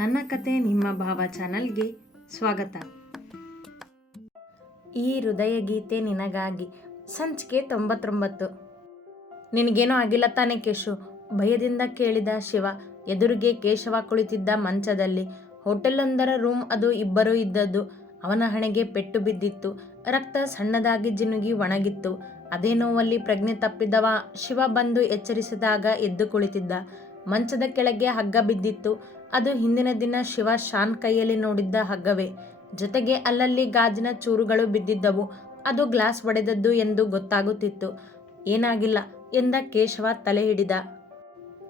ನನ್ನ ಕತೆ ನಿಮ್ಮ ಭಾವ ಚಾನಲ್ಗೆ ಸ್ವಾಗತ. ಈ ಹೃದಯ ಗೀತೆ ನಿನಗಾಗಿ. ಸಂಚಿಕೆ 99. ನಿನಗೇನೋ ಆಗಿಲ್ಲ ತಾನೆ ಕೇಶು? ಭಯದಿಂದ ಕೇಳಿದ ಶಿವ. ಎದುರಿಗೆ ಕೇಶವ ಕುಳಿತಿದ್ದ ಮಂಚದಲ್ಲಿ. ಹೋಟೆಲೊಂದರ ರೂಮ್ ಅದು. ಇಬ್ಬರೂ ಇದ್ದದ್ದು. ಅವನ ಹಣೆಗೆ ಪೆಟ್ಟು ಬಿದ್ದಿತ್ತು. ರಕ್ತ ಸಣ್ಣದಾಗಿ ಜಿನುಗಿ ಒಣಗಿತ್ತು. ಅದೇ ನೋವಲ್ಲಿ ಪ್ರಜ್ಞೆ ತಪ್ಪಿದವ ಶಿವ ಬಂದು ಎಚ್ಚರಿಸಿದಾಗ ಎದ್ದು ಕುಳಿತಿದ್ದ. ಮಂಚದ ಕೆಳಗೆ ಹಗ್ಗ ಬಿದ್ದಿತ್ತು. ಅದು ಹಿಂದಿನ ದಿನ ಶಿವ ಶಾನ್ ಕೈಯಲ್ಲಿ ನೋಡಿದ್ದ ಹಗ್ಗವೇ. ಜೊತೆಗೆ ಅಲ್ಲಲ್ಲಿ ಗಾಜಿನ ಚೂರುಗಳು ಬಿದ್ದಿದ್ದವು. ಅದು ಗ್ಲಾಸ್ ಒಡೆದದ್ದು ಎಂದು ಗೊತ್ತಾಗುತ್ತಿತ್ತು. ಏನಾಗಿಲ್ಲ ಎಂದ ಕೇಶವ ತಲೆ ಹಿಡಿದ.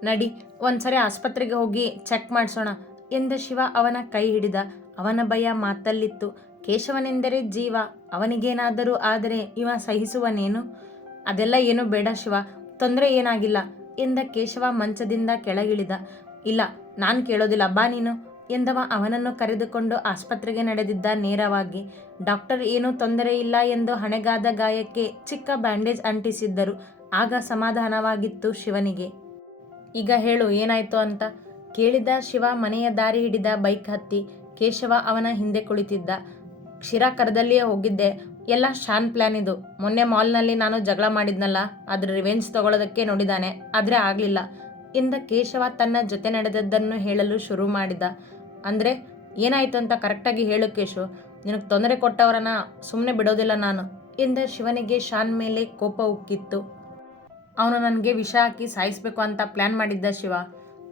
ನಡಿ, ಒಂದ್ಸರಿ ಆಸ್ಪತ್ರೆಗೆ ಹೋಗಿ ಚೆಕ್ ಮಾಡಿಸೋಣ ಎಂದ ಶಿವ ಅವನ ಕೈ ಹಿಡಿದ. ಅವನ ಭಯ ಮಾತಲ್ಲಿತ್ತು. ಕೇಶವನೆಂದರೆ ಜೀವ. ಅವನಿಗೇನಾದರೂ ಆದರೆ ಇವ ಸಹಿಸುವನೇನು? ಅದೆಲ್ಲ ಏನೂ ಬೇಡ ಶಿವ, ತೊಂದರೆ ಏನಾಗಿಲ್ಲ ಎಂದ ಕೇಶವ ಮಂಚದಿಂದ ಕೆಳಗಿಳಿದ. ಇಲ್ಲ, ನಾನು ಕೇಳೋದಿಲ್ಲ, ಬಾ ನೀನು ಎಂದವ ಅವನನ್ನು ಕರೆದುಕೊಂಡು ಆಸ್ಪತ್ರೆಗೆ ನಡೆದಿದ್ದ ನೇರವಾಗಿ. ಡಾಕ್ಟರ್ ಏನೂ ತೊಂದರೆ ಇಲ್ಲ ಎಂದು ಹಣೆಗಾದ ಗಾಯಕ್ಕೆ ಚಿಕ್ಕ ಬ್ಯಾಂಡೇಜ್ ಅಂಟಿಸಿದ್ದರು. ಆಗ ಸಮಾಧಾನವಾಗಿತ್ತು ಶಿವನಿಗೆ. ಈಗ ಹೇಳು, ಏನಾಯ್ತು ಅಂತ ಕೇಳಿದ ಶಿವ. ಮನೆಯ ದಾರಿ ಹಿಡಿದ ಬೈಕ್ ಹತ್ತಿ. ಕೇಶವ ಅವನ ಹಿಂದೆ ಕುಳಿತಿದ್ದ. ಕ್ಷೀರ ಕರದಲ್ಲಿಯೇ ಹೋಗಿದ್ದೆ. ಎಲ್ಲ ಶಾನ್ ಪ್ಲ್ಯಾನ್ ಇದು. ಮೊನ್ನೆ ಮಾಲ್ನಲ್ಲಿ ನಾನು ಜಗಳ ಮಾಡಿದ್ನಲ್ಲ, ಅದ್ರ ರಿವೆಂಜ್ ತಗೊಳ್ಳೋದಕ್ಕೆ ನೋಡಿದಾನೆ, ಆದರೆ ಆಗಲಿಲ್ಲ ಎಂದ ಕೇಶವ ತನ್ನ ಜೊತೆ ನಡೆದದ್ದನ್ನು ಹೇಳಲು ಶುರು ಮಾಡಿದ. ಅಂದರೆ ಏನಾಯಿತು ಅಂತ ಕರೆಕ್ಟಾಗಿ ಹೇಳು ಕೇಶು. ನಿನಗೆ ತೊಂದರೆ ಕೊಟ್ಟವರನ್ನ ಸುಮ್ಮನೆ ಬಿಡೋದಿಲ್ಲ ನಾನು ಎಂದ ಶಿವನಿಗೆ ಶಾನ್ ಮೇಲೆ ಕೋಪ ಉಕ್ಕಿತ್ತು. ಅವನು ನನಗೆ ವಿಷ ಹಾಕಿ ಸಾಯಿಸಬೇಕು ಅಂತ ಪ್ಲ್ಯಾನ್ ಮಾಡಿದ್ದ ಶಿವ.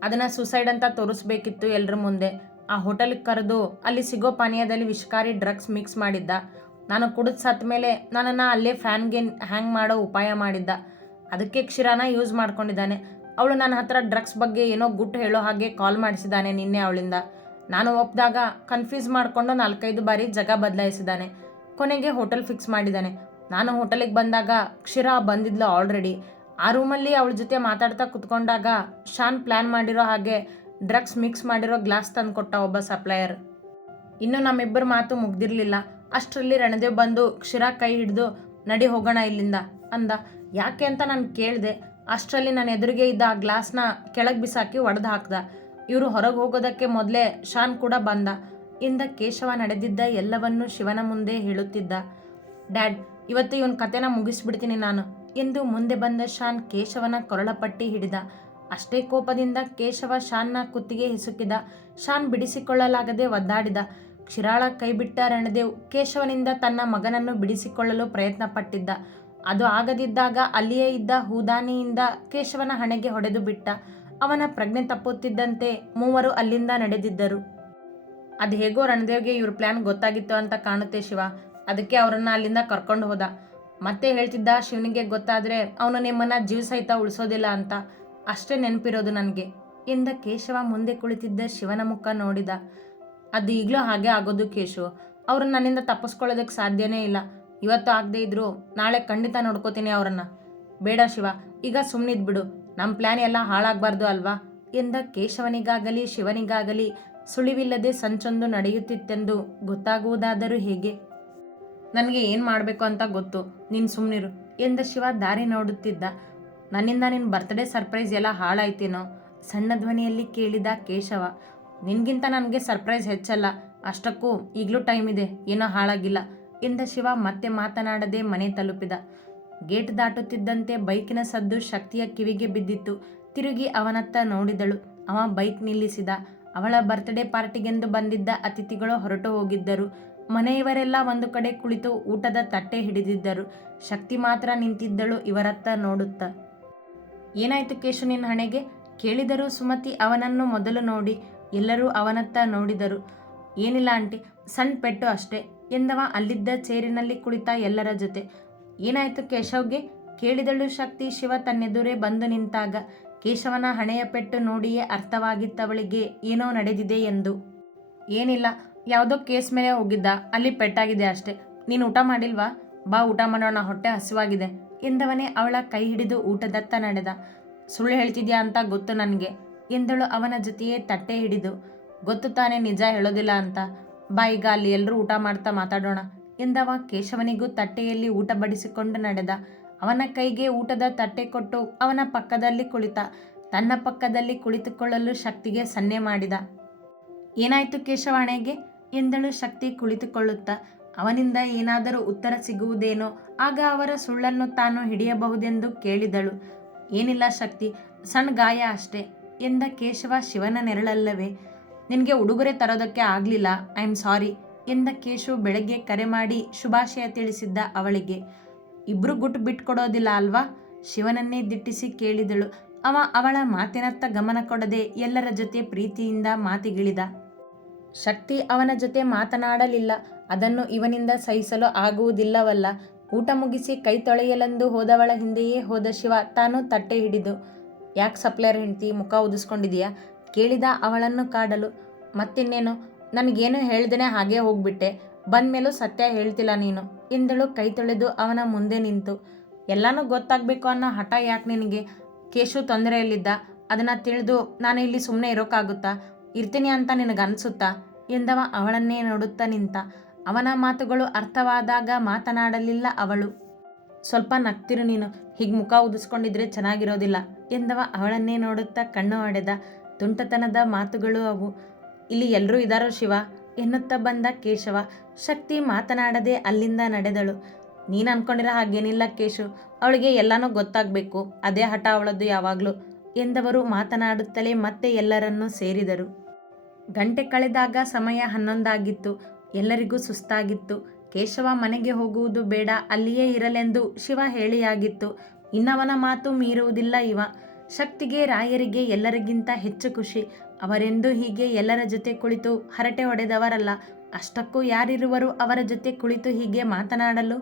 ಅದನ್ನು ಸುಸೈಡ್ ಅಂತ ತೋರಿಸ್ಬೇಕಿತ್ತು ಎಲ್ಲರ ಮುಂದೆ. ಆ ಹೋಟೆಲ್ಗೆ ಕರೆದು ಅಲ್ಲಿ ಸಿಗೋ ಪಾನೀಯದಲ್ಲಿ ವಿಷಕಾರಿ ಡ್ರಗ್ಸ್ ಮಿಕ್ಸ್ ಮಾಡಿದ್ದ. ನಾನು ಕುಡಿದು ಸತ್ತ ಮೇಲೆ ನನ್ನನ್ನು ಅಲ್ಲೇ ಫ್ಯಾನ್ಗೆ ಹ್ಯಾಂಗ್ ಮಾಡೋ ಉಪಾಯ ಮಾಡಿದ್ದ. ಅದಕ್ಕೆ ಕ್ಷೀರಾನ ಯೂಸ್ ಮಾಡ್ಕೊಂಡಿದ್ದಾನೆ. ಅವಳು ನನ್ನ ಹತ್ರ ಡ್ರಗ್ಸ್ ಬಗ್ಗೆ ಏನೋ ಗುಟ್ಟು ಹೇಳೋ ಹಾಗೆ ಕಾಲ್ ಮಾಡಿಸಿದ್ದಾನೆ ನಿನ್ನೆ ಅವಳಿಂದ. ನಾನು ಒಪ್ಪಿದಾಗ ಕನ್ಫ್ಯೂಸ್ ಮಾಡಿಕೊಂಡು 4-5 ಬಾರಿ ಜಾಗ ಬದಲಾಯಿಸಿದ್ದಾನೆ. ಕೊನೆಗೆ ಹೋಟೆಲ್ ಫಿಕ್ಸ್ ಮಾಡಿದ್ದಾನೆ. ನಾನು ಹೋಟೆಲಿಗೆ ಬಂದಾಗ ಕ್ಷೀರಾ ಬಂದಿದ್ಲು ಆಲ್ರೆಡಿ. ಆ ರೂಮಲ್ಲಿ ಅವಳ ಜೊತೆ ಮಾತಾಡ್ತಾ ಕುತ್ಕೊಂಡಾಗ ಶಾನ್ ಪ್ಲ್ಯಾನ್ ಮಾಡಿರೋ ಹಾಗೆ ಡ್ರಗ್ಸ್ ಮಿಕ್ಸ್ ಮಾಡಿರೋ ಗ್ಲಾಸ್ ತಂದುಕೊಟ್ಟ ಒಬ್ಬ ಸಪ್ಲೈಯರ್. ಇನ್ನೂ ನಮ್ಮಿಬ್ಬರ ಮಾತು ಮುಗ್ದಿರಲಿಲ್ಲ. ಅಷ್ಟರಲ್ಲಿ ರಣದೇವ್ ಬಂದು ಕ್ಷೀರಾ ಕೈ ಹಿಡಿದು ನಡಿ ಹೋಗೋಣ ಇಲ್ಲಿಂದ ಅಂದ. ಯಾಕೆ ಅಂತ ನಾನು ಕೇಳಿದೆ. ಅಷ್ಟರಲ್ಲಿ ನನ್ನ ಎದುರಿಗೆ ಇದ್ದ ಆ ಗ್ಲಾಸ್ನ ಕೆಳಗೆ ಬಿಸಾಕಿ ಒಡೆದು ಹಾಕ್ದ. ಇವರು ಹೊರಗೆ ಹೋಗೋದಕ್ಕೆ ಮೊದಲೇ ಶಾನ್ ಕೂಡ ಬಂದ ಎಂದ ಕೇಶವ ನಡೆದಿದ್ದ ಎಲ್ಲವನ್ನೂ ಶಿವನ ಮುಂದೆ ಹೇಳುತ್ತಿದ್ದ. ಡ್ಯಾಡ್, ಇವತ್ತು ಇವನ ಕತೆನ ಮುಗಿಸ್ಬಿಡ್ತೀನಿ ನಾನು ಎಂದು ಮುಂದೆ ಬಂದ ಶಾನ್ ಕೇಶವನ ಕೊರಳಪಟ್ಟಿ ಹಿಡಿದ. ಅಷ್ಟೇ ಕೋಪದಿಂದ ಕೇಶವ ಶಾನ್ನ ಕುತ್ತಿಗೆ ಹಿಸುಕಿದ. ಶಾನ್ ಬಿಡಿಸಿಕೊಳ್ಳಲಾಗದೆ ಒದ್ದಾಡಿದ. ಕ್ಷೀರಾಳ ಕೈಬಿಟ್ಟ ರಣದೇವ್ ಕೇಶವನಿಂದ ತನ್ನ ಮಗನನ್ನು ಬಿಡಿಸಿಕೊಳ್ಳಲು ಪ್ರಯತ್ನ ಪಟ್ಟಿದ್ದ. ಅದು ಆಗದಿದ್ದಾಗ ಅಲ್ಲಿಯೇ ಇದ್ದ ಹೂದಾನಿಯಿಂದ ಕೇಶವನ ಹಣೆಗೆ ಹೊಡೆದು ಬಿಟ್ಟ. ಅವನ ಪ್ರಜ್ಞೆ ತಪ್ಪುತ್ತಿದ್ದಂತೆ ಮೂವರು ಅಲ್ಲಿಂದ ನಡೆದಿದ್ದರು. ಅದು ಹೇಗೋ ರಣದೇವ್ಗೆ ಇವ್ರ ಪ್ಲ್ಯಾನ್ ಗೊತ್ತಾಗಿತ್ತು ಅಂತ ಕಾಣುತ್ತೆ ಶಿವ. ಅದಕ್ಕೆ ಅವರನ್ನು ಅಲ್ಲಿಂದ ಕರ್ಕೊಂಡು ಹೋದ. ಮತ್ತೆ ಹೇಳ್ತಿದ್ದ, ಶಿವನಿಗೆ ಗೊತ್ತಾದರೆ ಅವನು ನಿಮ್ಮನ್ನು ಜೀವ ಸಹಿತ ಉಳಿಸೋದಿಲ್ಲ ಅಂತ. ಅಷ್ಟೇ ನೆನಪಿರೋದು ನನಗೆ ಎಂದ ಕೇಶವ ಮುಂದೆ ಕುಳಿತಿದ್ದ ಶಿವನ ಮುಖ ನೋಡಿದ. ಅದು ಈಗಲೂ ಹಾಗೆ ಆಗೋದು ಕೇಶು. ಅವ್ರನ್ನ ನನ್ನಿಂದ ತಪ್ಪಿಸ್ಕೊಳ್ಳೋದಕ್ಕೆ ಸಾಧ್ಯನೇ ಇಲ್ಲ. ಇವತ್ತು ಆಗದೆ ಇದ್ರು ನಾಳೆ ಖಂಡಿತ ನೋಡ್ಕೋತೀನಿ ಅವರನ್ನು. ಬೇಡ ಶಿವ, ಈಗ ಸುಮ್ಮನಿದ್ಬಿಡು. ನಮ್ಮ ಪ್ಲ್ಯಾನ್ ಎಲ್ಲ ಹಾಳಾಗಬಾರ್ದು ಅಲ್ವಾ ಎಂದ ಕೇಶವನಿಗಾಗಲಿ ಶಿವನಿಗಾಗಲಿ ಸುಳಿವಿಲ್ಲದೆ ಸಂಚೊಂದು ನಡೆಯುತ್ತಿತ್ತೆಂದು ಗೊತ್ತಾಗುವುದಾದರೂ ಹೇಗೆ? ನನಗೆ ಏನು ಮಾಡಬೇಕು ಅಂತ ಗೊತ್ತು, ನೀನು ಸುಮ್ಮನಿರು ಎಂದ ಶಿವ ದಾರಿ ನೋಡುತ್ತಿದ್ದ. ನನ್ನಿಂದ ನಿನ್ನ ಬರ್ತ್ಡೇ ಸರ್ಪ್ರೈಸ್ ಎಲ್ಲ ಹಾಳಾಯ್ತೇನೋ ಸಣ್ಣ ಧ್ವನಿಯಲ್ಲಿ ಕೇಳಿದ ಕೇಶವ. ನಿನಗಿಂತ ನನಗೆ ಸರ್ಪ್ರೈಸ್ ಹೆಚ್ಚಲ್ಲ. ಅಷ್ಟಕ್ಕೂ ಈಗಲೂ ಟೈಮ್ ಇದೆ, ಏನೋ ಹಾಳಾಗಿಲ್ಲ ಎಂದ ಶಿವ ಮತ್ತೆ ಮಾತನಾಡದೆ ಮನೆ ತಲುಪಿದ. ಗೇಟ್ ದಾಟುತ್ತಿದ್ದಂತೆ ಬೈಕಿನ ಸದ್ದು ಶಕ್ತಿಯ ಕಿವಿಗೆ ಬಿದ್ದಿತ್ತು. ತಿರುಗಿ ಅವನತ್ತ ನೋಡಿದಳು. ಅವ ಬೈಕ್ ನಿಲ್ಲಿಸಿದ. ಅವಳ ಬರ್ತ್ಡೇ ಪಾರ್ಟಿಗೆಂದು ಬಂದಿದ್ದ ಅತಿಥಿಗಳು ಹೊರಟು ಹೋಗಿದ್ದರು. ಮನೆಯವರೆಲ್ಲ ಒಂದು ಕಡೆ ಕುಳಿತು ಊಟದ ತಟ್ಟೆ ಹಿಡಿದಿದ್ದರು. ಶಕ್ತಿ ಮಾತ್ರ ನಿಂತಿದ್ದಳು ಇವರತ್ತ ನೋಡುತ್ತಾ. ಏನಾಯ್ತು ಕೇಶು ನಿನ್ನ ಹಣೆಗೆ ಕೇಳಿದರು ಸುಮತಿ ಅವನನ್ನು ಮೊದಲು ನೋಡಿ. ಎಲ್ಲರೂ ಅವನತ್ತ ನೋಡಿದರು. ಏನಿಲ್ಲ ಆಂಟಿ, ಸಣ್ಣ ಪೆಟ್ಟು ಅಷ್ಟೇ ಎಂದವ ಅಲ್ಲಿದ್ದ ಚೇರಿನಲ್ಲಿ ಕುಳಿತ ಎಲ್ಲರ ಜೊತೆ. ಏನಾಯ್ತು ಕೇಶವ್ಗೆ ಕೇಳಿದಳು ಶಕ್ತಿ. ಶಿವ ತನ್ನೆದುರೇ ಬಂದು ನಿಂತಾಗ ಕೇಶವನ ಹಣೆಯ ಪೆಟ್ಟು ನೋಡಿಯೇ ಅರ್ಥವಾಗಿತ್ತವಳಿಗೆ ಏನೋ ನಡೆದಿದೆ ಎಂದು. ಏನಿಲ್ಲ, ಯಾವುದೋ ಕೇಸ್ ಮೇಲೆ ಹೋಗಿದ್ದ, ಅಲ್ಲಿ ಪೆಟ್ಟಾಗಿದೆ ಅಷ್ಟೇ. ನೀನು ಊಟ ಮಾಡಿಲ್ವಾ? ಬಾ ಊಟ ಮಾಡೋಣ, ಹೊಟ್ಟೆ ಹಸಿವಾಗಿದೆ ಎಂದವನೇ ಅವಳ ಕೈ ಹಿಡಿದು ಊಟದತ್ತ ನಡೆದ. ಸುಳ್ಳು ಹೇಳ್ತಿದ್ಯಾ ಅಂತ ಗೊತ್ತು ನನಗೆ ಎಂದಳು ಅವನ ಜೊತೆಯೇ ತಟ್ಟೆ ಹಿಡಿದು. ಗೊತ್ತು ತಾನೇ ನಿಜ ಹೇಳೋದಿಲ್ಲ ಅಂತ. ಬಾ ಈಗ ಅಲ್ಲಿ ಎಲ್ಲರೂ ಊಟ ಮಾಡ್ತಾ ಮಾತಾಡೋಣ ಎಂದವ ಕೇಶವನಿಗೂ ತಟ್ಟೆಯಲ್ಲಿ ಊಟ ಬಡಿಸಿಕೊಂಡು ನಡೆದ. ಅವನ ಕೈಗೆ ಊಟದ ತಟ್ಟೆ ಕೊಟ್ಟು ಅವನ ಪಕ್ಕದಲ್ಲಿ ಕುಳಿತ. ತನ್ನ ಪಕ್ಕದಲ್ಲಿ ಕುಳಿತುಕೊಳ್ಳಲು ಶಕ್ತಿಗೆ ಸನ್ನೆ ಮಾಡಿದ. ಏನಾಯಿತು ಕೇಶವಾಣೆಗೆ ಎಂದಳು ಶಕ್ತಿ ಕುಳಿತುಕೊಳ್ಳುತ್ತಾ. ಅವನಿಂದ ಏನಾದರೂ ಉತ್ತರ ಸಿಗುವುದೇನೋ, ಆಗ ಅವರ ಸುಳ್ಳನ್ನು ತಾನು ಹಿಡಿಯಬಹುದೆಂದು ಕೇಳಿದಳು. ಏನಿಲ್ಲ ಶಕ್ತಿ, ಸಣ್ಣ ಗಾಯ ಅಷ್ಟೇ ಎಂದ ಕೇಶವ. ಶಿವನ ನೆರಳಲ್ಲವೇ? ನಿನಗೆ ಉಡುಗೊರೆ ತರೋದಕ್ಕೆ ಆಗಲಿಲ್ಲ, ಐ ಆಮ್ ಸಾರಿ ಎಂದ ಕೇಶು. ಬೆಳಗ್ಗೆ ಕರೆ ಮಾಡಿ ಶುಭಾಶಯ ತಿಳಿಸಿದ್ದ ಅವಳಿಗೆ. ಇಬ್ರು ಗುಟ್ಟು ಬಿಟ್ಕೊಡೋದಿಲ್ಲ ಅಲ್ವಾ? ಶಿವನನ್ನೇ ದಿಟ್ಟಿಸಿ ಕೇಳಿದಳು. ಅವ ಅವಳ ಮಾತಿನತ್ತ ಗಮನ ಕೊಡದೆ ಎಲ್ಲರ ಜೊತೆ ಪ್ರೀತಿಯಿಂದ ಮಾತಿಗಿಳಿದ. ಶಕ್ತಿ ಅವನ ಜೊತೆ ಮಾತನಾಡಲಿಲ್ಲ. ಅದನ್ನು ಇವನಿಂದ ಸಹಿಸಲು ಆಗುವುದಿಲ್ಲವಲ್ಲ. ಊಟ ಮುಗಿಸಿ ಕೈ ತೊಳೆಯಲೆಂದು ಹೋದವಳ ಹಿಂದೆಯೇ ಹೋದ ಶಿವ ತಾನು ತಟ್ಟೆ ಹಿಡಿದು. ಯಾಕೆ ಸಪ್ಲೈಯರ್ ಹೆಂಡ್ತಿ ಮುಖ ಉದಿಸ್ಕೊಂಡಿದೀಯಾ ಕೇಳಿದ ಅವಳನ್ನು ಕಾಡಲು. ಮತ್ತಿನ್ನೇನು, ನನಗೇನು ಹೇಳ್ದೇನೆ ಹಾಗೇ ಹೋಗ್ಬಿಟ್ಟೆ, ಬಂದ್ಮೇಲೂ ಸತ್ಯ ಹೇಳ್ತಿಲ್ಲ ನೀನು ಎಂದಳು ಕೈ ತೊಳೆದು ಅವನ ಮುಂದೆ ನಿಂತು. ಎಲ್ಲನೂ ಗೊತ್ತಾಗಬೇಕು ಅನ್ನೋ ಹಠ ಯಾಕೆ ನಿನಗೆ? ಕೇಶು ತೊಂದರೆಯಲ್ಲಿದ್ದ, ಅದನ್ನು ತಿಳಿದು ನಾನು ಇಲ್ಲಿ ಸುಮ್ಮನೆ ಇರೋಕ್ಕಾಗುತ್ತಾ? ಇರ್ತೀನಿ ಅಂತ ನಿನಗನ್ಸುತ್ತಾ ಎಂದವ ಅವಳನ್ನೇ ನೋಡುತ್ತಾ ನಿಂತ. ಅವನ ಮಾತುಗಳು ಅರ್ಥವಾದಾಗ ಮಾತನಾಡಲಿಲ್ಲ ಅವಳು. ಸ್ವಲ್ಪ ನಗ್ತಿರು ನೀನು, ಹೀಗೆ ಮುಖ ಉದಿಸ್ಕೊಂಡಿದ್ರೆ ಚೆನ್ನಾಗಿರೋದಿಲ್ಲ ಎಂದವ ಅವಳನ್ನೇ ನೋಡುತ್ತಾ ಕಣ್ಣು ಹೊಡೆದ. ತುಂಟತನದ ಮಾತುಗಳು ಅವು. ಇಲ್ಲಿ ಎಲ್ಲರೂ ಇದ್ದಾರೋ ಶಿವ ಎನ್ನುತ್ತಾ ಬಂದ ಕೇಶವ. ಶಕ್ತಿ ಮಾತನಾಡದೆ ಅಲ್ಲಿಂದ ನಡೆದಳು. ನೀನು ಅನ್ಕೊಂಡಿರೋ ಹಾಗೇನಿಲ್ಲ ಕೇಶು, ಅವಳಿಗೆ ಎಲ್ಲನೂ ಗೊತ್ತಾಗಬೇಕು, ಅದೇ ಹಠ ಅವಳದ್ದು ಯಾವಾಗಲೂ ಎಂದವರು ಮಾತನಾಡುತ್ತಲೇ ಮತ್ತೆ ಎಲ್ಲರನ್ನೂ ಸೇರಿದರು. ಗಂಟೆ ಕಳೆದಾಗ ಸಮಯ 11 ಆಗಿತ್ತು. ಎಲ್ಲರಿಗೂ ಸುಸ್ತಾಗಿತ್ತು. ಕೇಶವ ಮನೆಗೆ ಹೋಗುವುದು ಬೇಡ, ಅಲ್ಲಿಯೇ ಇರಲೆಂದು ಶಿವ ಹೇಳಿಯಾಗಿತ್ತು. ಇನ್ನವನ ಮಾತು ಮೀರುವುದಿಲ್ಲ ಇವ. ಶಕ್ತಿಗೆ ರಾಯರಿಗೆ ಎಲ್ಲರಿಗಿಂತ ಹೆಚ್ಚು ಖುಷಿ. ಅವರೆಂದೂ ಹೀಗೆ ಎಲ್ಲರ ಜೊತೆ ಕುಳಿತು ಹರಟೆ ಹೊಡೆದವರಲ್ಲ. ಅಷ್ಟಕ್ಕೂ ಯಾರಿರುವರು ಅವರ ಜೊತೆ ಕುಳಿತು ಹೀಗೆ ಮಾತನಾಡಲು?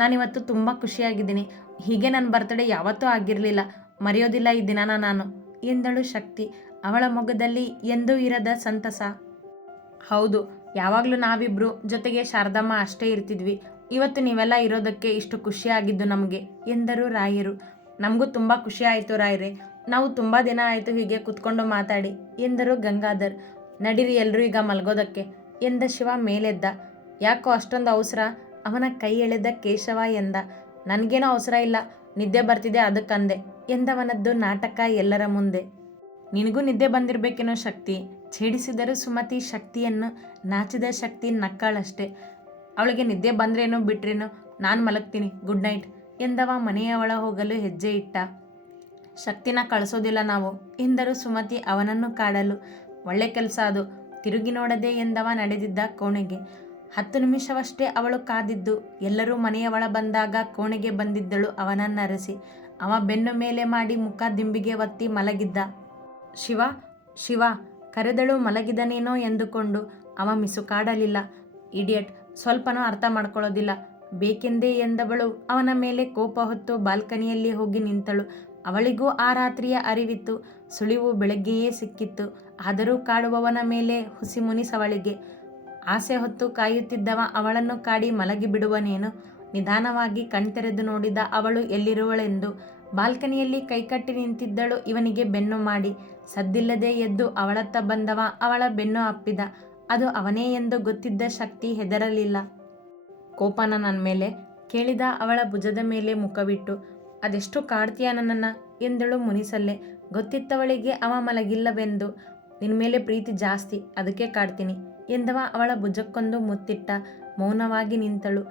ನಾನಿವತ್ತು ತುಂಬ ಖುಷಿಯಾಗಿದ್ದೀನಿ. ಹೀಗೆ ನನ್ನ ಬರ್ತಡೇ ಯಾವತ್ತೂ ಆಗಿರಲಿಲ್ಲ, ಮರೆಯೋದಿಲ್ಲ ಈ ದಿನನ ನಾನು ಎಂದಳು ಶಕ್ತಿ. ಅವಳ ಮೊಗದಲ್ಲಿ ಎಂದೂ ಇರದ ಸಂತಸ. ಹೌದು, ಯಾವಾಗಲೂ ನಾವಿಬ್ರು ಜೊತೆಗೆ ಶಾರದಮ್ಮ ಅಷ್ಟೇ ಇರ್ತಿದ್ವಿ. ಇವತ್ತು ನೀವೆಲ್ಲ ಇರೋದಕ್ಕೆ ಇಷ್ಟು ಖುಷಿಯಾಗಿದ್ದು ನಮಗೆ ಎಂದರು ರಾಯರು. ನಮಗೂ ತುಂಬ ಖುಷಿ ಆಯಿತು ರಾಯರೇ, ನಾವು ತುಂಬ ದಿನ ಆಯಿತು ಹೀಗೆ ಕುತ್ಕೊಂಡು ಮಾತಾಡಿ ಎಂದರು ಗಂಗಾಧರ್. ನಡೀರಿ ಎಲ್ಲರೂ ಈಗ ಮಲಗೋದಕ್ಕೆ ಎಂದ ಶಿವ ಮೇಲೆದ್ದ. ಯಾಕೋ ಅಷ್ಟೊಂದು ಅವಸರ ಅವನ ಕೈ ಎಳೆದ ಕೇಶವ ಎಂದ. ನನಗೇನೋ ಅವಸರ ಇಲ್ಲ, ನಿದ್ದೆ ಬರ್ತಿದೆ ಅದಕ್ಕಂದೆ ಎಂದವನದ್ದು ನಾಟಕ ಎಲ್ಲರ ಮುಂದೆ. ನಿನಗೂ ನಿದ್ದೆ ಬಂದಿರಬೇಕೇನೋ ಶಕ್ತಿ ಛೇಡಿಸಿದರು ಸುಮತಿ ಶಕ್ತಿಯನ್ನು. ನಾಚಿದ ಶಕ್ತಿ ನಕ್ಕಳಷ್ಟೆ. ಅವಳಿಗೆ ನಿದ್ದೆ ಬಂದ್ರೇನೋ ಬಿಟ್ರೇನೋ, ನಾನು ಮಲಗ್ತೀನಿ, ಗುಡ್ ನೈಟ್ ಎಂದವ ಮನೆಯ ಒಳ ಹೋಗಲು ಹೆಜ್ಜೆ ಇಟ್ಟ. ಶಕ್ತಿನ ಕಳಿಸೋದಿಲ್ಲ ನಾವು ಎಂದರು ಸುಮತಿ ಅವನನ್ನು ಕಾಡಲು. ಒಳ್ಳೆ ಕೆಲಸ ಅದು, ತಿರುಗಿ ನೋಡದೆ ಎಂದವ ನಡೆದಿದ್ದ ಕೋಣೆಗೆ. 10 ನಿಮಿಷವಷ್ಟೇ ಅವಳು ಕಾದಿದ್ದು. ಎಲ್ಲರೂ ಮನೆಯ ಒಳ ಬಂದಾಗ ಕೋಣೆಗೆ ಬಂದಿದ್ದಳು ಅವನನ್ನರಸಿ. ಅವ ಬೆನ್ನು ಮೇಲೆ ಮಾಡಿ ಮುಖ ದಿಂಬಿಗೆ ಒತ್ತಿ ಮಲಗಿದ್ದ. ಶಿವ ಶಿವ ಕರೆದಳು ಮಲಗಿದನೇನೋ ಎಂದುಕೊಂಡು. ಅವ ಮಿಸುಕಾಡಲಿಲ್ಲ. ಇಡಿಯಟ್, ಸ್ವಲ್ಪನೂ ಅರ್ಥ ಮಾಡ್ಕೊಳ್ಳೋದಿಲ್ಲ ಬೇಕೆಂದೇ ಎಂದವಳು ಅವನ ಮೇಲೆ ಕೋಪ ಹೊತ್ತು ಬಾಲ್ಕನಿಯಲ್ಲಿ ಹೋಗಿ ನಿಂತಳು. ಅವಳಿಗೂ ಆ ರಾತ್ರಿಯ ಅರಿವಿತ್ತು. ಸುಳಿವು ಬೆಳಗ್ಗೆಯೇ ಸಿಕ್ಕಿತ್ತು. ಆದರೂ ಕಾಡುವವನ ಮೇಲೆ ಹುಸಿ ಮುನಿಸವಳಿಗೆ. ಆಸೆ ಹೊತ್ತು ಕಾಯುತ್ತಿದ್ದವ ಅವಳನ್ನು ಕಾಡಿ ಮಲಗಿಬಿಡುವನೇನು? ನಿಧಾನವಾಗಿ ಕಣ್ತೆರೆದು ನೋಡಿದ ಅವಳು ಎಲ್ಲಿರುವಳೆಂದು. ಬಾಲ್ಕನಿಯಲ್ಲಿ ಕೈಕಟ್ಟಿ ನಿಂತಿದ್ದಳು ಇವನಿಗೆ ಬೆನ್ನು ಮಾಡಿ. ಸದ್ದಿಲ್ಲದೆ ಎದ್ದು ಅವಳತ್ತ ಬಂದವ ಅವಳ ಬೆನ್ನು ಅಪ್ಪಿದ. ಅದು ಅವನೇ ಎಂದು ಗೊತ್ತಿದ್ದ ಶಕ್ತಿ ಹೆದರಲಿಲ್ಲ. ಕೋಪನ ನನ್ನ ಮೇಲೆ ಕೇಳಿದ ಅವಳ ಭುಜದ ಮೇಲೆ ಮುಖವಿಟ್ಟು. ಅದೆಷ್ಟು ಕಾಡ್ತೀಯ ನನ್ನನ್ನು ಎಂದಳು ಮುನಿಸಲ್ಲೇ. ಗೊತ್ತಿತ್ತವಳಿಗೆ ಅವ ಮಲಗಿಲ್ಲವೆಂದು. ನಿನ್ನ ಮೇಲೆ ಪ್ರೀತಿ ಜಾಸ್ತಿ, ಅದಕ್ಕೆ ಕಾಡ್ತೀನಿ ಎಂದವ ಅವಳ ಭುಜಕ್ಕೊಂದು ಮುತ್ತಿಟ್ಟ. ಮೌನವಾಗಿ ನಿಂತಳು.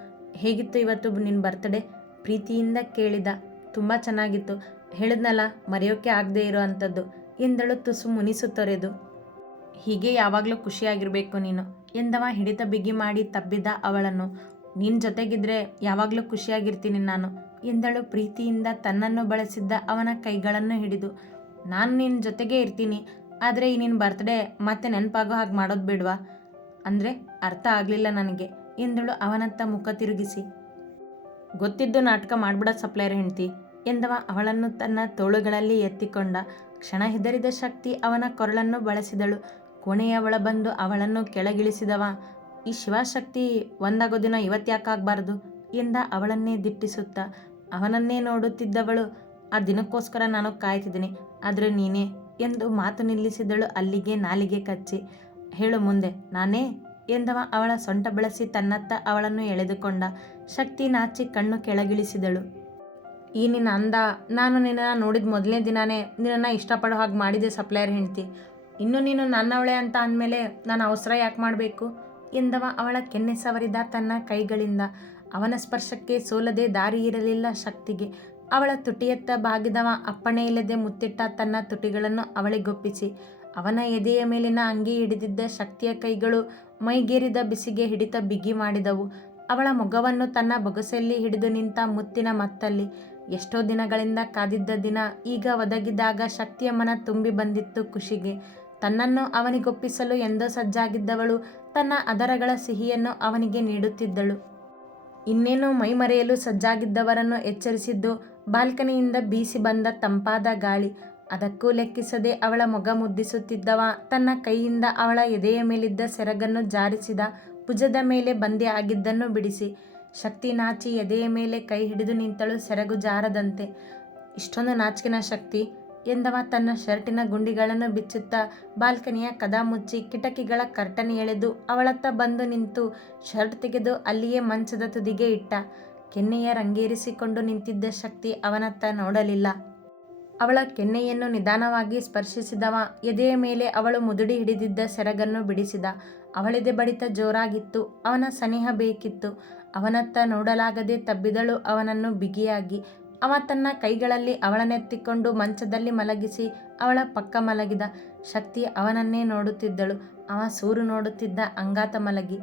ಹೇಗಿತ್ತು ಇವತ್ತು ನಿನ್ನ ಬರ್ತಡೇ ಪ್ರೀತಿಯಿಂದ ಕೇಳಿದ. ತುಂಬ ಚೆನ್ನಾಗಿತ್ತು, ಹೇಳಿದ್ನಲ್ಲ ಮರೆಯೋಕ್ಕೆ ಆಗದೆ ಇರೋ ಅಂಥದ್ದು ಎಂದಳು ತುಸು ಮುನಿಸು ತೊರೆದು. ಹೀಗೆ ಯಾವಾಗಲೂ ಖುಷಿಯಾಗಿರಬೇಕು ನೀನು ಎಂದವ ಹಿಡಿತ ಬಿಗಿ ಮಾಡಿ ತಬ್ಬಿದ ಅವಳನ್ನು. ನಿನ್ನ ಜೊತೆಗಿದ್ರೆ ಯಾವಾಗಲೂ ಖುಷಿಯಾಗಿರ್ತೀನಿ ನಾನು ಎಂದಳು ಪ್ರೀತಿಯಿಂದ ತನ್ನನ್ನು ಬಳಸಿದ್ದ ಅವನ ಕೈಗಳನ್ನು ಹಿಡಿದು. ನಾನು ನಿನ್ನ ಜೊತೆಗೇ ಇರ್ತೀನಿ, ಆದರೆ ಈ ನಿನ್ನ ಬರ್ತ್ಡೇ ಮತ್ತೆ ನೆನಪಾಗೋ ಹಾಗೆ ಮಾಡೋದು ಬೇಡವಾ? ಅಂದರೆ ಅರ್ಥ ಆಗಲಿಲ್ಲ ನನಗೆ ಎಂದಳು ಅವನತ್ತ ಮುಖ ತಿರುಗಿಸಿ. ಗೊತ್ತಿದ್ದು ನಾಟಕ ಮಾಡ್ಬಿಡ ಸಪ್ಲೈಯರ್ ಹೆಂಡ್ತಿ ಎಂದವ ಅವಳನ್ನು ತನ್ನ ತೋಳುಗಳಲ್ಲಿ ಎತ್ತಿಕೊಂಡ. ಕ್ಷಣ ಹೆದರಿದ ಶಕ್ತಿ ಅವನ ಕೊರಳನ್ನು ಬಳಸಿದಳು. ಕೋಣೆಯ ಒಳ ಬಂದು ಅವಳನ್ನು ಕೆಳಗಿಳಿಸಿದವ. ಈ ಶಿವಶಕ್ತಿ ಒಂದಾಗೋ ದಿನ ಇವತ್ತ್ಯಾಕಾಗಬಾರ್ದು ಎಂದ ಅವಳನ್ನೇ ದಿಟ್ಟಿಸುತ್ತ. ಅವನನ್ನೇ ನೋಡುತ್ತಿದ್ದವಳು. ಆ ದಿನಕ್ಕೋಸ್ಕರ ನಾನು ಕಾಯ್ತಿದ್ದೀನಿ, ಆದರೆ ನೀನೇ ಎಂದು ಮಾತು ನಿಲ್ಲಿಸಿದಳು ಅಲ್ಲಿಗೆ ನಾಲಿಗೆ ಕಚ್ಚಿ. ಹೇಳು ಮುಂದೆ ನಾನೇ ಎಂದವ ಅವಳ ಸೊಂಟ ಬೆಳೆಸಿ ತನ್ನತ್ತ ಅವಳನ್ನು ಎಳೆದುಕೊಂಡ. ಶಕ್ತಿ ನಾಚಿ ಕಣ್ಣು ಕೆಳಗಿಳಿಸಿದಳು. ಈ ನಿನ್ನ ಅಂದ, ನಾನು ನಿನ್ನನ್ನು ನೋಡಿದ ಮೊದಲನೇ ದಿನಾನೇ ನಿನ್ನನ್ನು ಇಷ್ಟಪಡೋ ಹಾಗೆ ಮಾಡಿದೆ ಸಪ್ಲೈಯರ್ ಹೆಂಡ್ತಿ ಇನ್ನು ನೀನು ನನ್ನವಳೆ ಅಂತ ಅಂದಮೇಲೆ ನಾನು ಅವಸರ ಯಾಕೆ ಮಾಡಬೇಕು ಎಂದವ ಅವಳ ಕೆನ್ನೆ ಸವರಿದ ತನ್ನ ಕೈಗಳಿಂದ. ಅವನ ಸ್ಪರ್ಶಕ್ಕೆ ಸೋಲದೆ ದಾರಿ ಇರಲಿಲ್ಲ ಶಕ್ತಿಗೆ. ಅವಳ ತುಟಿಯತ್ತ ಬಾಗಿದವ ಅಪ್ಪಣೆ ಇಲ್ಲದೆ ಮುತ್ತಿಟ್ಟ ತನ್ನ ತುಟಿಗಳನ್ನು ಅವಳಿಗೊಪ್ಪಿಸಿ. ಅವನ ಎದೆಯ ಮೇಲಿನ ಅಂಗಿ ಹಿಡಿದಿದ್ದ ಶಕ್ತಿಯ ಕೈಗಳು ಮೈಗೇರಿದ ಬಿಸಿಗೆ ಹಿಡಿತ ಬಿಗಿ ಮಾಡಿದವು. ಅವಳ ಮೊಗವನ್ನು ತನ್ನ ಬೊಗಸೆಯಲ್ಲಿ ಹಿಡಿದು ನಿಂತ ಮುತ್ತಿನ ಮತ್ತಲ್ಲಿ. ಎಷ್ಟೋ ದಿನಗಳಿಂದ ಕಾದಿದ್ದ ದಿನ ಈಗ ಒದಗಿದಾಗ ಶಕ್ತಿಯ ಮನ ತುಂಬಿ ಬಂದಿತ್ತು ಖುಷಿಗೆ. ತನ್ನನ್ನು ಅವನಿಗೊಪ್ಪಿಸಲು ಎಂದೋ ಸಜ್ಜಾಗಿದ್ದವಳು ತನ್ನ ಅದರಗಳ ಸಿಹಿಯನ್ನು ಅವನಿಗೆ ನೀಡುತ್ತಿದ್ದಳು. ಇನ್ನೇನು ಮೈಮರೆಯಲು ಸಜ್ಜಾಗಿದ್ದವರನ್ನು ಎಚ್ಚರಿಸಿದ್ದು ಬಾಲ್ಕನಿಯಿಂದ ಬೀಸಿ ಬಂದ ತಂಪಾದ ಗಾಳಿ. ಅದಕ್ಕೂ ಲೆಕ್ಕಿಸದೆ ಅವಳ ಮೊಗ ಮುದ್ದಿಸುತ್ತಿದ್ದವ ತನ್ನ ಕೈಯಿಂದ ಅವಳ ಎದೆಯ ಮೇಲಿದ್ದ ಸೆರಗನ್ನು ಜಾರಿಸಿದ. ಭುಜದ ಮೇಲೆ ಬಂದೆ ಆಗಿದ್ದನ್ನು ಬಿಡಿಸಿ. ಶಕ್ತಿ ನಾಚಿ ಎದೆಯ ಮೇಲೆ ಕೈ ಹಿಡಿದು ನಿಂತಳು ಸೆರಗು ಜಾರದಂತೆ. ಇಷ್ಟೊಂದು ನಾಚಿಕೆನ ಶಕ್ತಿ ಎಂದವ ತನ್ನ ಶರ್ಟಿನ ಗುಂಡಿಗಳನ್ನು ಬಿಚ್ಚುತ್ತಾ ಬಾಲ್ಕನಿಯ ಕದ ಮುಚ್ಚಿ ಕಿಟಕಿಗಳ ಕರ್ಟನ್ ಎಳೆದು ಅವಳತ್ತ ಬಂದು ನಿಂತು ಶರ್ಟ್ ತೆಗೆದು ಅಲ್ಲಿಯೇ ಮಂಚದ ತುದಿಗೆ ಇಟ್ಟ. ಕೆನ್ನೆಯ ರಂಗೇರಿಸಿಕೊಂಡು ನಿಂತಿದ್ದ ಶಕ್ತಿ ಅವನತ್ತ ನೋಡಲಿಲ್ಲ. ಅವಳ ಕೆನ್ನೆಯನ್ನು ನಿಧಾನವಾಗಿ ಸ್ಪರ್ಶಿಸಿದವ ಎದೆಯ ಮೇಲೆ ಅವಳು ಮುದುಡಿ ಹಿಡಿದಿದ್ದ ಸೆರಗನ್ನು ಬಿಡಿಸಿದ. ಅವಳೆದೆ ಬಡಿತ ಜೋರಾಗಿತ್ತು. ಅವನ ಸನಿಹ ಬೇಕಿತ್ತು. ಅವನತ್ತ ನೋಡಲಾಗದೆ ತಬ್ಬಿದಳು ಅವನನ್ನು ಬಿಗಿಯಾಗಿ. ಅವ ತನ್ನ ಕೈಗಳಲ್ಲಿ ಅವಳನ್ನೆತ್ತಿಕೊಂಡು ಮಂಚದಲ್ಲಿ ಮಲಗಿಸಿ ಅವಳ ಪಕ್ಕ ಮಲಗಿದ. ಶಕ್ತಿ ಅವನನ್ನೇ ನೋಡುತ್ತಿದ್ದಳು. ಅವ ಸೂರು ನೋಡುತ್ತಿದ್ದ ಅಂಗಾತ ಮಲಗಿ.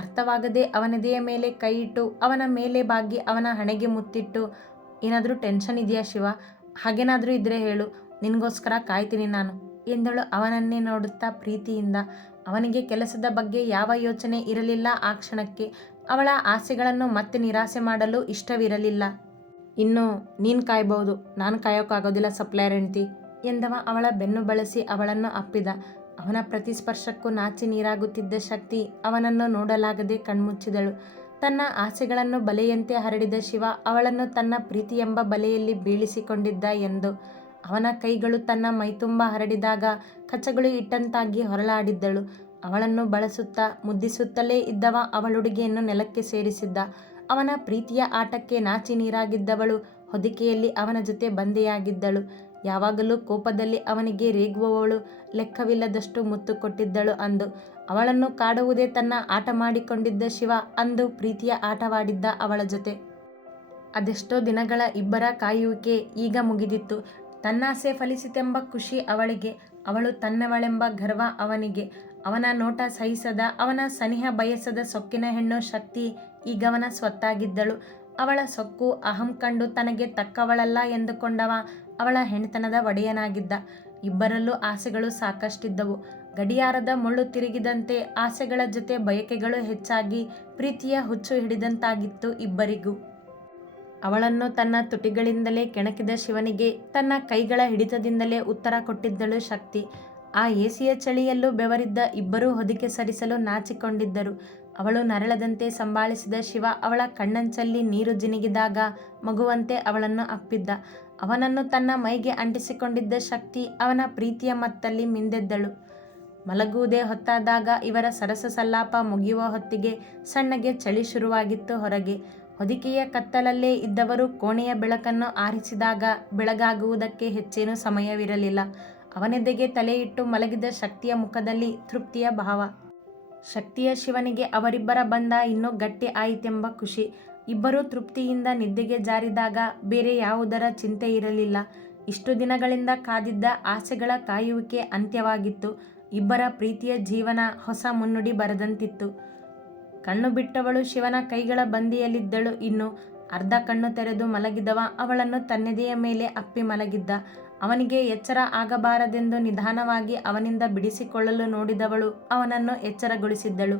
ಅರ್ಥವಾಗದೆ ಅವನೆದೆಯ ಮೇಲೆ ಕೈ ಇಟ್ಟು ಅವನ ಮೇಲೆ ಬಾಗಿ ಅವನ ಹಣೆಗೆ ಮುತ್ತಿಟ್ಟು, ಏನಾದರೂ ಟೆನ್ಷನ್ ಇದೆಯಾ ಶಿವ? ಹಾಗೇನಾದರೂ ಇದ್ರೆ ಹೇಳು, ನಿನಗೋಸ್ಕರ ಕಾಯ್ತೀನಿ ನಾನು ಎಂದಳು ಅವನನ್ನೇ ನೋಡುತ್ತಾ ಪ್ರೀತಿಯಿಂದ. ಅವನಿಗೆ ಕೆಲಸದ ಬಗ್ಗೆ ಯಾವ ಯೋಚನೆ ಇರಲಿಲ್ಲ ಆ ಕ್ಷಣಕ್ಕೆ. ಅವಳ ಆಸೆಗಳನ್ನು ಮತ್ತೆ ನಿರಾಸೆ ಮಾಡಲು ಇಷ್ಟವಿರಲಿಲ್ಲ. ಇನ್ನು ನೀನು ಕಾಯ್ಬೋದು, ನಾನು ಕಾಯೋಕ್ಕಾಗೋದಿಲ್ಲ ಸಪ್ಲೈಯರ್ ಹೆಂಡ್ತಿ ಎಂದವ ಅವಳ ಬೆನ್ನು ಬಳಸಿ ಅವಳನ್ನು ಅಪ್ಪಿದ. ಅವನ ಪ್ರತಿಸ್ಪರ್ಶಕ್ಕೂ ನಾಚಿ ನೀರಾಗುತ್ತಿದ್ದ ಶಕ್ತಿ ಅವನನ್ನು ನೋಡಲಾಗದೆ ಕಣ್ಮುಚ್ಚಿದಳು. ತನ್ನ ಆಸೆಗಳನ್ನು ಬಲೆಯಂತೆ ಹರಡಿದ ಶಿವ ಅವಳನ್ನು ತನ್ನ ಪ್ರೀತಿಯೆಂಬ ಬಲೆಯಲ್ಲಿ ಬೀಳಿಸಿಕೊಂಡಿದ್ದ ಎಂದು. ಅವನ ಕೈಗಳು ತನ್ನ ಮೈತುಂಬ ಹರಡಿದಾಗ ಕಚಗಳು ಇಟ್ಟಂತಾಗಿ ಹೊರಳಾಡಿದ್ದಳು. ಅವಳನ್ನು ಬಳಸುತ್ತಾ ಮುದ್ದಿಸುತ್ತಲೇ ಇದ್ದವ ಅವಳುಡುಗೆಯನ್ನು ನೆಲಕ್ಕೆ ಸೇರಿಸಿದ್ದ. ಅವನ ಪ್ರೀತಿಯ ಆಟಕ್ಕೆ ನಾಚಿ ನೀರಾಗಿದ್ದವಳು ಹೊದಿಕೆಯಲ್ಲಿ ಅವನ ಜೊತೆ ಬಂದೆಯಾಗಿದ್ದಳು. ಯಾವಾಗಲೂ ಕೋಪದಲ್ಲಿ ಅವನಿಗೆ ರೇಗುವವಳು ಲೆಕ್ಕವಿಲ್ಲದಷ್ಟು ಮುತ್ತು ಕೊಟ್ಟಿದ್ದಳು ಅಂದು. ಅವಳನ್ನು ಕಾಡುವುದೇ ತನ್ನ ಆಟ ಮಾಡಿಕೊಂಡಿದ್ದ ಶಿವ ಅಂದು ಪ್ರೀತಿಯ ಆಟವಾಡಿದ್ದ ಅವಳ ಜೊತೆ. ಅದೆಷ್ಟೋ ದಿನಗಳ ಇಬ್ಬರ ಕಾಯುವಿಕೆ ಈಗ ಮುಗಿದಿತ್ತು. ತನ್ನಾಸೆ ಫಲಿಸಿತೆಂಬ ಖುಷಿ ಅವಳಿಗೆ. ಅವಳು ತನ್ನವಳೆಂಬ ಗರ್ವ ಅವನಿಗೆ. ಅವನ ನೋಟ ಸಹಿಸದ, ಅವನ ಸನಿಹ ಬಯಸದ ಸೊಕ್ಕಿನ ಹೆಣ್ಣು ಶಕ್ತಿ ಈಗವನ ಸ್ವತ್ತಾಗಿದ್ದಳು. ಅವಳ ಸೊಕ್ಕು ಅಹಂ ಕಂಡು ತನಗೆ ತಕ್ಕವಳಲ್ಲ ಎಂದುಕೊಂಡವ ಅವಳ ಹೆಣ್ತನದ ಒಡೆಯನಾಗಿದ್ದ. ಇಬ್ಬರಲ್ಲೂ ಆಸೆಗಳು ಸಾಕಷ್ಟಿದ್ದವು. ಗಡಿಯಾರದ ಮುಳ್ಳು ತಿರುಗಿದಂತೆ ಆಸೆಗಳ ಜೊತೆ ಬಯಕೆಗಳು ಹೆಚ್ಚಾಗಿ ಪ್ರೀತಿಯ ಹುಚ್ಚು ಹಿಡಿದಂತಾಗಿತ್ತು ಇಬ್ಬರಿಗೂ. ಅವಳನ್ನು ತನ್ನ ತುಟಿಗಳಿಂದಲೇ ಕೆಣಕಿದ ಶಿವನಿಗೆ ತನ್ನ ಕೈಗಳ ಹಿಡಿತದಿಂದಲೇ ಉತ್ತರ ಕೊಟ್ಟಿದ್ದಳು ಶಕ್ತಿ. ಆ ಏಸಿಯ ಚಳಿಯಲ್ಲೂ ಬೆವರಿದ್ದ ಇಬ್ಬರೂ ಹೊದಿಕೆ ಸರಿಸಲು ನಾಚಿಕೊಂಡಿದ್ದರು. ಅವಳು ನರಳದಂತೆ ಸಂಭಾಳಿಸಿದ ಶಿವ ಅವಳ ಕಣ್ಣಂಚಲ್ಲಿ ನೀರು ಜಿನುಗಿದಾಗ ಮಗುವಂತೆ ಅವಳನ್ನು ಅಪ್ಪಿದ್ದ. ಅವನನ್ನು ತನ್ನ ಮೈಗೆ ಅಂಟಿಸಿಕೊಂಡಿದ್ದ ಶಕ್ತಿ ಅವನ ಪ್ರೀತಿಯ ಮತ್ತಲ್ಲಿ ಮಿಂದೆದ್ದಳು. ಮಲಗುವುದೇ ಹೊತ್ತಾದಾಗ ಇವರ ಸರಸ ಸಲ್ಲಾಪ ಮುಗಿಯುವ ಹೊತ್ತಿಗೆ ಸಣ್ಣಗೆ ಚಳಿ ಶುರುವಾಗಿತ್ತು ಹೊರಗೆ. ಹೊದಿಕೆಯ ಕತ್ತಲಲ್ಲೇ ಇದ್ದವರು ಕೋಣೆಯ ಬೆಳಕನ್ನು ಆರಿಸಿದಾಗ ಬೆಳಗಾಗುವುದಕ್ಕೆ ಹೆಚ್ಚೇನೂ ಸಮಯವಿರಲಿಲ್ಲ. ಅವನೆದೆಗೆ ತಲೆಯಿಟ್ಟು ಮಲಗಿದ ಶಕ್ತಿಯ ಮುಖದಲ್ಲಿ ತೃಪ್ತಿಯ ಭಾವ. ಶಕ್ತಿಯ ಶಿವನಿಗೆ ಅವರಿಬ್ಬರ ಬಂಧ ಇನ್ನೂ ಗಟ್ಟಿ ಆಯಿತೆಂಬ ಖುಷಿ. ಇಬ್ಬರೂ ತೃಪ್ತಿಯಿಂದ ನಿದ್ದೆಗೆ ಜಾರಿದಾಗ ಬೇರೆ ಯಾವುದರ ಚಿಂತೆ ಇರಲಿಲ್ಲ. ಇಷ್ಟು ದಿನಗಳಿಂದ ಕಾದಿದ್ದ ಆಸೆಗಳ ಕಾಯುವಿಕೆ ಅಂತ್ಯವಾಗಿತ್ತು. ಇಬ್ಬರ ಪ್ರೀತಿಯ ಜೀವನ ಹೊಸ ಮುನ್ನುಡಿ ಬರೆದಂತಿತ್ತು. ಕಣ್ಣು ಬಿಟ್ಟವಳು ಶಿವನ ಕೈಗಳ ಬಂದಿಯಲ್ಲಿದ್ದಳು. ಇನ್ನು ಅರ್ಧ ಕಣ್ಣು ತೆರೆದು ಮಲಗಿದವ ಅವಳನ್ನು ತನ್ನೆದೆಯ ಮೇಲೆ ಅಪ್ಪಿ ಮಲಗಿದ್ದ. ಅವನಿಗೆ ಎಚ್ಚರ ಆಗಬಾರದೆಂದು ನಿಧಾನವಾಗಿ ಅವನಿಂದ ಬಿಡಿಸಿಕೊಳ್ಳಲು ನೋಡಿದವಳು ಅವನನ್ನು ಎಚ್ಚರಗೊಳಿಸಿದ್ದಳು.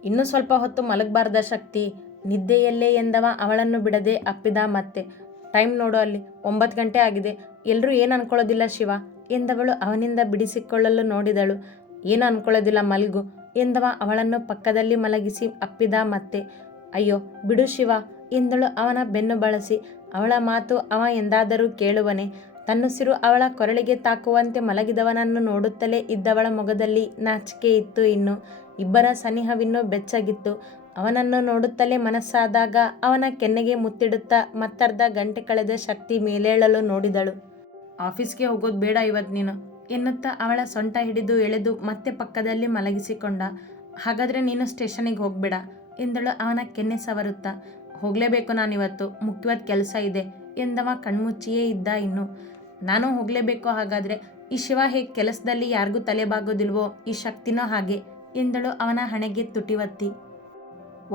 ಇನ್ನೂ ಸ್ವಲ್ಪ ಹೊತ್ತು ಮಲಗಬಾರ್ದ ಶಕ್ತಿ, ನಿದ್ದೆಯಲ್ಲೇ ಎಂದವ ಅವಳನ್ನು ಬಿಡದೆ ಅಪ್ಪಿದ ಮತ್ತೆ. ಟೈಮ್ ನೋಡು, ಅಲ್ಲಿ 9 ಗಂಟೆ ಆಗಿದೆ. ಎಲ್ಲರೂ ಏನು ಅನ್ಕೊಳ್ಳೋದಿಲ್ಲ ಶಿವ ಎಂದವಳು ಅವನಿಂದ ಬಿಡಿಸಿಕೊಳ್ಳಲು ನೋಡಿದಳು. ಏನು ಅನ್ಕೊಳ್ಳೋದಿಲ್ಲ, ಮಲ್ಗು ಎಂದವ ಅವಳನ್ನು ಪಕ್ಕದಲ್ಲಿ ಮಲಗಿಸಿ ಅಪ್ಪಿದ ಮತ್ತೆ. ಅಯ್ಯೋ ಬಿಡು ಶಿವ ಎಂದಳು ಅವನ ಬೆನ್ನು ಬಳಸಿ. ಅವಳ ಮಾತು ಅವ ಎಂದಾದರೂ ಕೇಳುವನೆ? ತನ್ನುಸಿರು ಅವಳ ಕೊರಳಿಗೆ ತಾಕುವಂತೆ ಮಲಗಿದವನನ್ನು ನೋಡುತ್ತಲೇ ಇದ್ದವಳ ಮೊಗದಲ್ಲಿ ನಾಚಿಕೆ ಇತ್ತು. ಇನ್ನು ಇಬ್ಬರ ಸನಿಹವಿನ್ನೂ ಬೆಚ್ಚಗಿತ್ತು. ಅವನನ್ನು ನೋಡುತ್ತಲೇ ಮನಸ್ಸಾದಾಗ ಅವನ ಕೆನ್ನೆಗೆ ಮುತ್ತಿಡುತ್ತಾ ಮತ್ತರ್ಧ ಗಂಟೆ ಕಳೆದ ಶಕ್ತಿ ಮೇಲೇಳಲು ನೋಡಿದಳು. ಆಫೀಸ್ಗೆ ಹೋಗೋದು ಬೇಡ ಇವತ್ತು ನೀನು ಎನ್ನುತ್ತಾ ಅವಳ ಸೊಂಟ ಹಿಡಿದು ಎಳೆದು ಮತ್ತೆ ಪಕ್ಕದಲ್ಲಿ ಮಲಗಿಸಿಕೊಂಡ. ಹಾಗಾದರೆ ನೀನು ಸ್ಟೇಷನಿಗೆ ಹೋಗ್ಬೇಡ ಎಂದಳು ಅವನ ಕೆನ್ನೆ ಸವರುತ್ತಾ. ಹೋಗಲೇಬೇಕು ನಾನಿವತ್ತು, ಮುಖ್ಯವಾದ ಕೆಲಸ ಇದೆ ಎಂದವ ಕಣ್ಮುಚ್ಚಿಯೇ ಇದ್ದ. ಇನ್ನು ನಾನು ಹೋಗಲೇಬೇಕು. ಹಾಗಾದರೆ ಈ ಶಿವ ಹೇಗೆ ಕೆಲಸದಲ್ಲಿ ಯಾರಿಗೂ ತಲೆಬಾಗೋದಿಲ್ವೋ, ಈ ಶಕ್ತಿನೋ ಹಾಗೆ ಎಂದಳು ಅವನ ಹಣೆಗೆ ತುಟಿ ಒತ್ತಿ.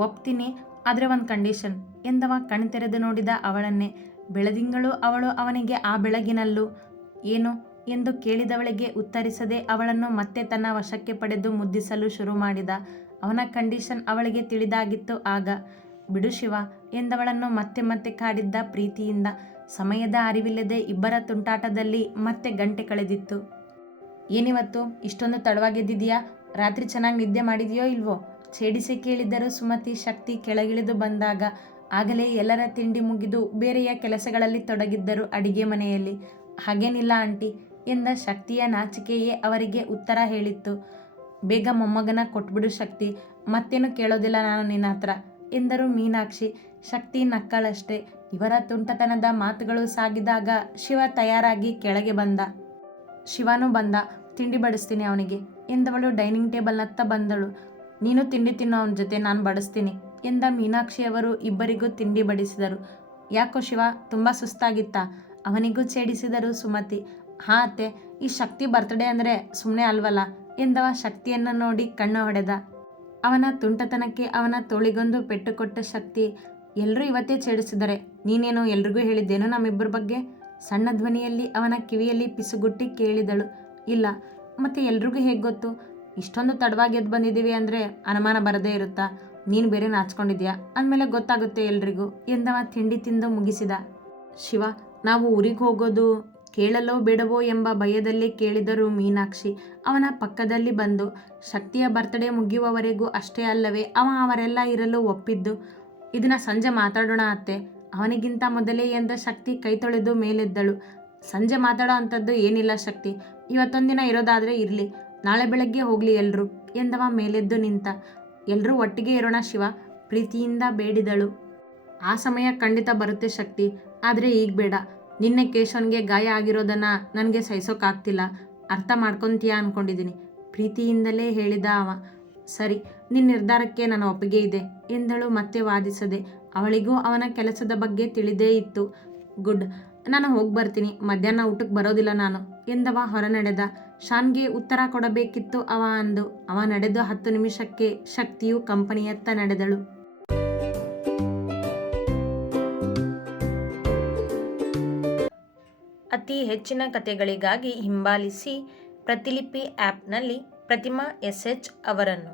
ಒಪ್ತೀನಿ, ಆದರೆ ಒಂದು ಕಂಡೀಷನ್ ಎಂದವ ಕಣ್ತೆರೆದು ನೋಡಿದ ಅವಳನ್ನೇ. ಬೆಳದಿಂಗಳು ಅವಳು ಅವನಿಗೆ ಆ ಬೆಳಗಿನಲ್ಲೂ. ಏನು ಎಂದು ಕೇಳಿದವಳಿಗೆ ಉತ್ತರಿಸದೆ ಅವಳನ್ನು ಮತ್ತೆ ತನ್ನ ವಶಕ್ಕೆ ಪಡೆದು ಮುದ್ದಿಸಲು ಶುರು ಮಾಡಿದ. ಅವನ ಕಂಡೀಷನ್ ಅವಳಿಗೆ ತಿಳಿದಾಗಿತ್ತು ಆಗ. ಬಿಡು ಶಿವ ಎಂದವಳನ್ನು ಮತ್ತೆ ಮತ್ತೆ ಕಾಡಿದ್ದ ಪ್ರೀತಿಯಿಂದ. ಸಮಯದ ಅರಿವಿಲ್ಲದೆ ಇಬ್ಬರ ತುಂಟಾಟದಲ್ಲಿ ಮತ್ತೆ ಗಂಟೆ ಕಳೆದಿತ್ತು. ಏನಿವತ್ತು ಇಷ್ಟೊಂದು ತಡವಾಗಿದ್ದಿದೆಯಾ? ರಾತ್ರಿ ಚೆನ್ನಾಗಿ ನಿದ್ದೆ ಮಾಡಿದೆಯೋ ಇಲ್ವೋ? ಛೇಡಿಸಿ ಕೇಳಿದ್ದರು ಸುಮತಿ ಶಕ್ತಿ ಕೆಳಗಿಳಿದು ಬಂದಾಗ. ಆಗಲೇ ಎಲ್ಲರ ತಿಂಡಿ ಮುಗಿದು ಬೇರೆಯ ಕೆಲಸಗಳಲ್ಲಿ ತೊಡಗಿದ್ದರು ಅಡಿಗೆ ಮನೆಯಲ್ಲಿ. ಹಾಗೇನಿಲ್ಲ ಆಂಟಿ ಎಂದ ಶಕ್ತಿಯ ನಾಚಿಕೆಯೇ ಅವರಿಗೆ ಉತ್ತರ ಹೇಳಿತ್ತು. ಬೇಗ ಮೊಮ್ಮಗನ ಕೊಟ್ಬಿಡು ಶಕ್ತಿ, ಮತ್ತೇನು ಕೇಳೋದಿಲ್ಲ ನಾನು ನಿನ್ನ ಹತ್ರ ಎಂದರು ಮೀನಾಕ್ಷಿ. ಶಕ್ತಿ ನಕ್ಕಳಷ್ಟೇ. ಇವರ ತುಂಟತನದ ಮಾತುಗಳು ಸಾಗಿದಾಗ ಶಿವ ತಯಾರಾಗಿ ಕೆಳಗೆ ಬಂದ. ಶಿವನೂ ಬಂದ. ತಿಂಡಿ ಬಡಿಸ್ತೀನಿ ಅವನಿಗೆ ಎಂದವಳು ಡೈನಿಂಗ್ ಟೇಬಲ್ನತ್ತ ಬಂದಳು. ನೀನು ತಿಂಡಿ ತಿನ್ನೋ ಅವನ ಜೊತೆ, ನಾನು ಬಡಿಸ್ತೀನಿ ಎಂದ ಮೀನಾಕ್ಷಿಯವರು ಇಬ್ಬರಿಗೂ ತಿಂಡಿ ಬಡಿಸಿದರು. ಯಾಕೋ ಶಿವ, ತುಂಬ ಸುಸ್ತಾಗಿತ್ತಾ? ಅವನಿಗೂ ಛೇಡಿಸಿದರು ಸುಮತಿ. ಹಾಂ ಅತ್ತೆ, ಈ ಶಕ್ತಿ ಬರ್ತ್ಡೇ ಅಂದರೆ ಸುಮ್ಮನೆ ಅಲ್ವಲ್ಲ ಎಂದವ ಶಕ್ತಿಯನ್ನು ನೋಡಿ ಕಣ್ಣು ಹೊಡೆದ. ಅವನ ತುಂಟತನಕ್ಕೆ ಅವನ ತೋಳಿಗೊಂದು ಪೆಟ್ಟು ಕೊಟ್ಟ ಶಕ್ತಿ. ಎಲ್ಲರೂ ಇವತ್ತೇ ಛೇಡಿಸಿದರೆ, ನೀನೇನು ಎಲ್ರಿಗೂ ಹೇಳಿದ್ದೇನು ನಮ್ಮಿಬ್ಬರ ಬಗ್ಗೆ? ಸಣ್ಣ ಧ್ವನಿಯಲ್ಲಿ ಅವನ ಕಿವಿಯಲ್ಲಿ ಪಿಸುಗುಟ್ಟಿ ಕೇಳಿದಳು. ಇಲ್ಲ, ಮತ್ತೆ ಎಲ್ರಿಗೂ ಹೇಗೆ ಗೊತ್ತು? ಇಷ್ಟೊಂದು ತಡವಾಗಿ ಎದ್ದು ಬಂದಿದ್ದೀವಿ ಅಂದರೆ ಅನುಮಾನ ಬರದೇ ಇರುತ್ತಾ? ನೀನು ಬೇರೆ ನಾಚ್ಕೊಂಡಿದ್ಯಾ, ಅಂದಮೇಲೆ ಗೊತ್ತಾಗುತ್ತೆ ಎಲ್ರಿಗೂ ಎಂದವ ತಿಂಡಿ ತಿಂದು ಮುಗಿಸಿದ. ಶಿವ, ನಾವು ಊರಿಗೆ ಹೋಗೋದು ಕೇಳಲೋ ಬೇಡವೋ ಎಂಬ ಭಯದಲ್ಲಿ ಕೇಳಿದರು ಮೀನಾಕ್ಷಿ ಅವನ ಪಕ್ಕದಲ್ಲಿ ಬಂದು. ಶಕ್ತಿಯ ಬರ್ತ್ಡೇ ಮುಗಿಯುವವರೆಗೂ ಅಷ್ಟೇ ಅಲ್ಲವೇ ಅವರೆಲ್ಲ ಇರಲು ಒಪ್ಪಿದ್ದು. ಇದನ್ನು ಸಂಜೆ ಮಾತಾಡೋಣ ಅತ್ತೆ, ಅವನಿಗಿಂತ ಮೊದಲೇ ಎಂದ ಶಕ್ತಿ ಕೈ ತೊಳೆದು ಮೇಲೆದ್ದಳು. ಸಂಜೆ ಮಾತಾಡೋ ಅಂಥದ್ದು ಏನಿಲ್ಲ ಶಕ್ತಿ, ಇವತ್ತೊಂದಿನ ಇರೋದಾದರೆ ಇರಲಿ, ನಾಳೆ ಬೆಳಗ್ಗೆ ಹೋಗಲಿ ಎಲ್ಲರೂ ಎಂದವ ಮೇಲೆದ್ದು ನಿಂತ. ಎಲ್ಲರೂ ಒಟ್ಟಿಗೆ ಇರೋಣ ಶಿವ ಪ್ರೀತಿಯಿಂದ ಬೇಡಿದಳು. ಆ ಸಮಯ ಖಂಡಿತ ಬರುತ್ತೆ ಶಕ್ತಿ, ಆದರೆ ಈಗ ಬೇಡ. ನಿನ್ನೆ ಕೇಶವನ್ಗೆ ಗಾಯ ಆಗಿರೋದನ್ನು ನನಗೆ ಸಹಿಸೋಕ್ಕಾಗ್ತಿಲ್ಲ, ಅರ್ಥ ಮಾಡ್ಕೊತೀಯಾ ಅಂದ್ಕೊಂಡಿದ್ದೀನಿ ಪ್ರೀತಿಯಿಂದಲೇ ಹೇಳಿದ ಅವ. ಸರಿ, ನಿನ್ನ ನಿರ್ಧಾರಕ್ಕೆ ನನ್ನ ಒಪ್ಪಿಗೆ ಇದೆ ಎಂದಳು ಮತ್ತೆ ವಾದಿಸದೆ. ಅವಳಿಗೂ ಅವನ ಕೆಲಸದ ಬಗ್ಗೆ ತಿಳಿದೇ ಇತ್ತು. ಗುಡ್, ನಾನು ಹೋಗಿ ಬರ್ತೀನಿ, ಮಧ್ಯಾಹ್ನ ಊಟಕ್ಕೆ ಬರೋದಿಲ್ಲ ನಾನು ಎಂದವ ಹೊರನಡೆದ. ಶಾನ್ಗೆ ಉತ್ತರ ಕೊಡಬೇಕಿತ್ತು ಅವ ಅಂದು. ಅವ ನಡೆದು 10 ನಿಮಿಷಕ್ಕೆ ಶಕ್ತಿಯು ಕಂಪನಿಯತ್ತ ನಡೆದಳು. ಅತಿ ಹೆಚ್ಚಿನ ಕಥೆಗಳಿಗಾಗಿ ಹಿಂಬಾಲಿಸಿ ಪ್ರತಿಲಿಪಿ ಆ್ಯಪ್ನಲ್ಲಿ ಪ್ರತಿಮಾ SH ಅವರನ್ನು.